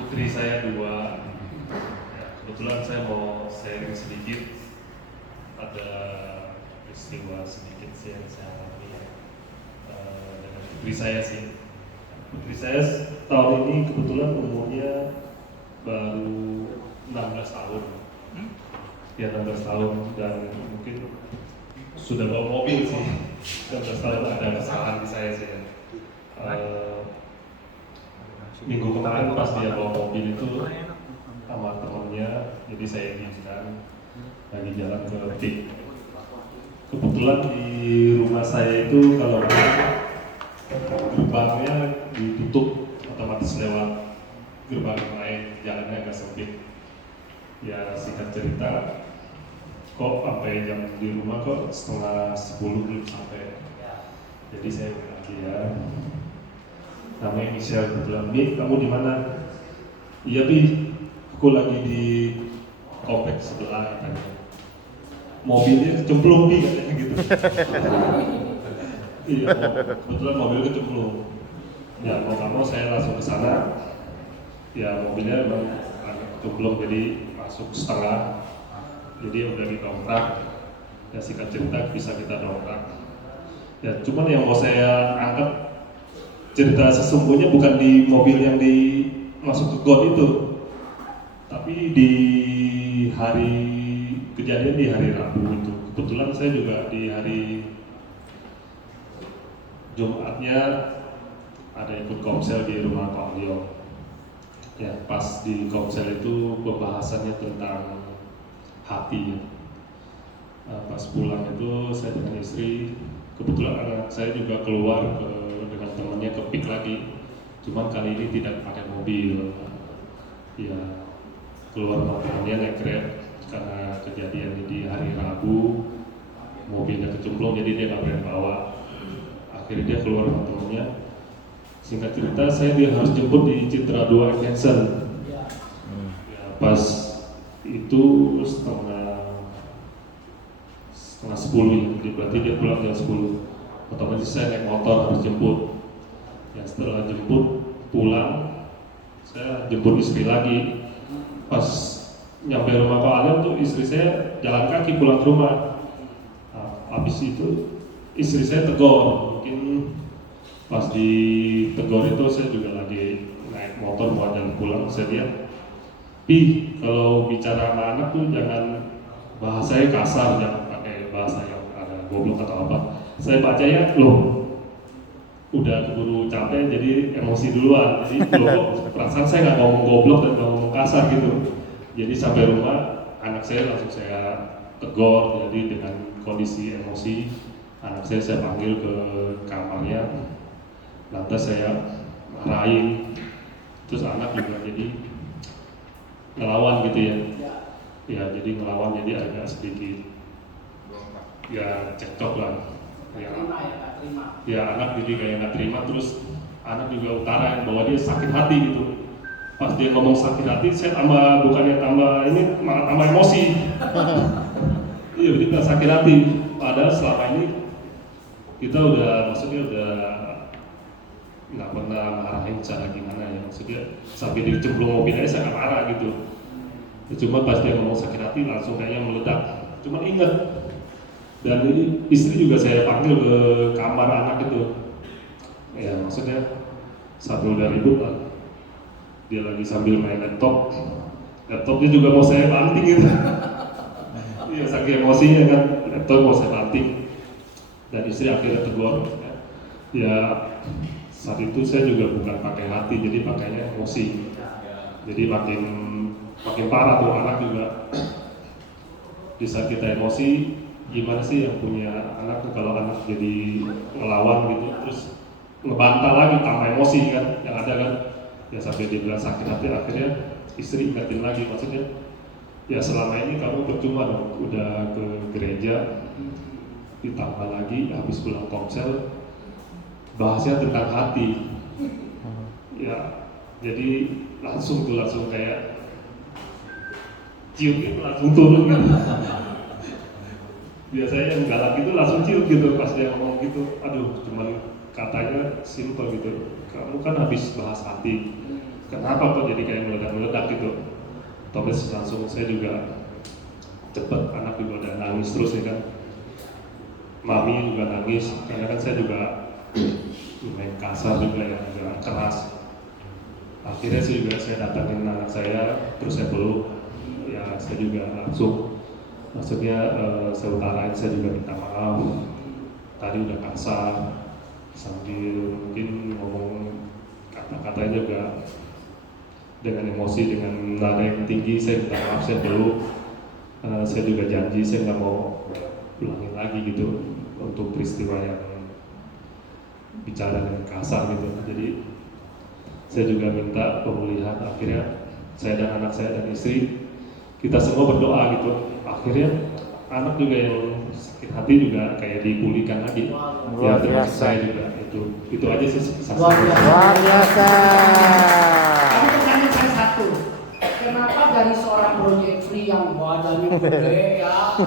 putri saya 2. Ya, kebetulan saya mau sharing sedikit. Ada peristiwa sedikit sih yang saya alami dengan putri saya sih. Putri saya tahun ini kebetulan umurnya baru 16 tahun. Ya 16 tahun dan mungkin sudah bawa mobil sih. 16 tahun ada kesalahan di saya sih. Minggu kemarin pas dia bawa mobil itu sama temennya, jadi saya izinkan lagi jalan ke PIK. Kebetulan di rumah saya itu kalau gerbangnya ditutup otomatis lewat gerbang lain, jalannya agak sempit. Ya singkat cerita, kok sampai jam di rumah kok setengah 10 belum sampai. Jadi saya bilang dia, namanya Michelle, kebetulan, Bi, kamu di mana? Iya Bi, aku lagi di kompleks sebelah katanya. Mobilnya kecemplung Bi katanya gitu. Iya, kebetulan mobil kecemplung. Ya mau nggak mau saya langsung ke sana. Ya mobilnya memang agak kecemplung jadi masuk setengah. Jadi udah didongkrak. Ya singkat cerita bisa kita dongkrak. Ya cuman yang mau saya angkat cerita sesungguhnya bukan di mobil yang masuk ke got itu, tapi di hari kejadian di hari Rabu itu. Kebetulan saya juga di hari Jumatnya ada ikut komsel di rumah Pak Leo. Ya pas di komsel itu pembahasannya tentang hati. Pas pulang itu saya dengan istri, kebetulan anak saya juga keluar dengan temannya ke PIK lagi, cuman kali ini tidak pakai mobil. Ya keluar sama temannya naik Grab karena kejadian di hari Rabu mobilnya kecemplung jadi dia nggak berani bawa. Akhirnya dia keluar sama temannya. Singkat cerita dia harus jemput di Citra 2 Extension. Ya, pas itu setengah 10 ya, jadi berarti dia pulang jam 10. Otomatis saya naik motor harus jemput. Ya setelah jemput pulang, saya jemput istri lagi. Pas nyampe rumah Pak Alam tuh istri saya jalan kaki pulang ke rumah. Nah, habis itu istri saya tegur. Mungkin pas ditegur itu saya juga lagi naik motor mau jalan pulang. Saya lihat, Pi, kalau bicara sama anak tuh jangan bahasanya kasar, jangan pakai bahasa yang ada goblok atau apa. Saya baca ya, loh udah keburu capek jadi emosi duluan. Jadi perasaan saya nggak ngomong goblok dan nggak ngomong kasar gitu. Jadi sampai rumah anak saya langsung saya tegur. Jadi dengan kondisi emosi anak saya panggil ke kamarnya, lantas saya marahin. Terus anak juga jadi ngelawan gitu ya. Ya jadi ngelawan, jadi agak sedikit ya cekcok lah. Ya anak jadi kayak nggak terima, terus anak juga utarain bahwa dia sakit hati gitu. Pas dia ngomong sakit hati, saya bukannya tambah ini, malah tambah emosi. Iya, dia nggak sakit hati. Padahal selama ini kita maksudnya udah nggak pernah marahin cara gimana ya. Maksudnya sampai dia cemplung mobil aja saya nggak marah gitu. Cuma pas dia ngomong sakit hati langsung kayaknya meledak. Cuma ingat. Dan ini istri juga saya panggil ke kamar anak itu. Ya maksudnya sambil udah ribut lah. Dia lagi sambil main laptop. Laptopnya juga mau saya banting gitu. Iya saking emosinya kan, laptop mau saya banting. Dan istri akhirnya tegur. Ya saat itu saya juga bukan pakai hati, jadi pakainya emosi. Jadi makin parah tuh anak juga. Di saat kita emosi, gimana sih yang punya anak tuh kalau anak jadi ngelawan gitu terus ngebantah lagi tambah emosi kan yang ada kan ya sampai dia bilang sakit hati. Akhirnya istri ingatin lagi, maksudnya ya selama ini kamu percuma dong udah ke gereja, ditambah lagi habis pulang komsel bahasnya tentang hati ya, jadi langsung kayak cium itu langsung turun gitu. Biasanya yang galak itu langsung ciut gitu pas dia ngomong gitu. Aduh, cuman katanya simple gitu. Kamu kan habis bahas hati. kenapa kok jadi kayak meledak-meledak gitu. Terus langsung saya juga cepet, anak juga udah nangis terus ya kan, mami juga nangis karena kan saya juga main kasar juga ya, agak keras. Akhirnya saya datangin anak saya, terus saya peluk, ya saya juga langsung, maksudnya saya utarain, saya juga minta maaf, tadi udah kasar, sambil mungkin ngomong kata-katanya juga dengan emosi, dengan nada yang tinggi. Saya minta maaf, saya peluk, saya juga janji saya nggak mau ulangin lagi gitu untuk peristiwa yang bicara dengan kasar gitu. Jadi saya juga minta pemulihan. Akhirnya saya dan anak saya dan istri, kita semua berdoa gitu. Akhirnya anak juga yang sakit hati juga kayak dipulihkan lagi. Ya termasuk saya juga. Itu aja sih Luar biasa. Luar biasa. Tapi pertanyaan saya satu, kenapa dari seorang Bro Jeffrey yang badannya gede ya,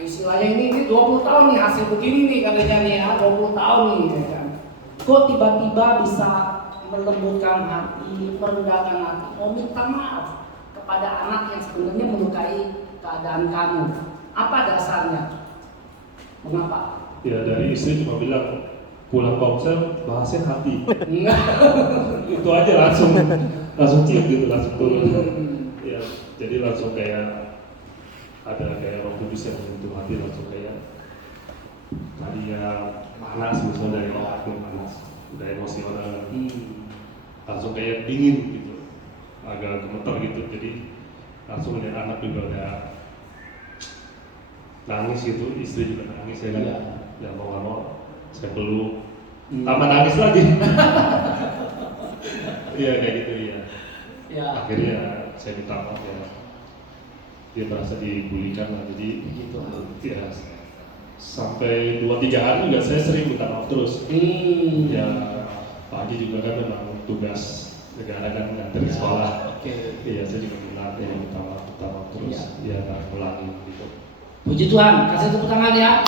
istilahnya ini 20 tahun nih hasil begini nih katanya nih ya, 20 tahun nih ya kan, kok tiba-tiba bisa melembutkan hati, merendahkan hati, mau minta maaf kepada anak yang sebenarnya melukai keadaan kamu? Apa dasarnya? Mengapa? Ya dari istri cuma bilang pulang konser bahasnya hati. Itu aja langsung cium gitu, langsung turun. Ya jadi langsung kayak ada kayak Roh Kudus yang menyentuh hati, langsung kayak tadi ya panas misalnya, dari hati panas, udah emosional, langsung kayak dingin gitu, agak gemeter gitu. Jadi langsung lihat anak juga udah nangis gitu, istri juga nangis ya kan. Ya mau nggak mau saya peluk, tambah nangis lagi. Iya kayak gitu ya. Akhirnya saya minta maaf ya, dia merasa dibullykan lah, jadi Gitu. ya sampai 2-3 hari juga saya sering minta maaf terus. Ya pagi juga kan memang tugas negara kan nganterin sekolah. Iya saya juga bilang ya minta maaf terus. Ya nggak ulangi gitu. Puji Tuhan, kasih tepuk tangan ya.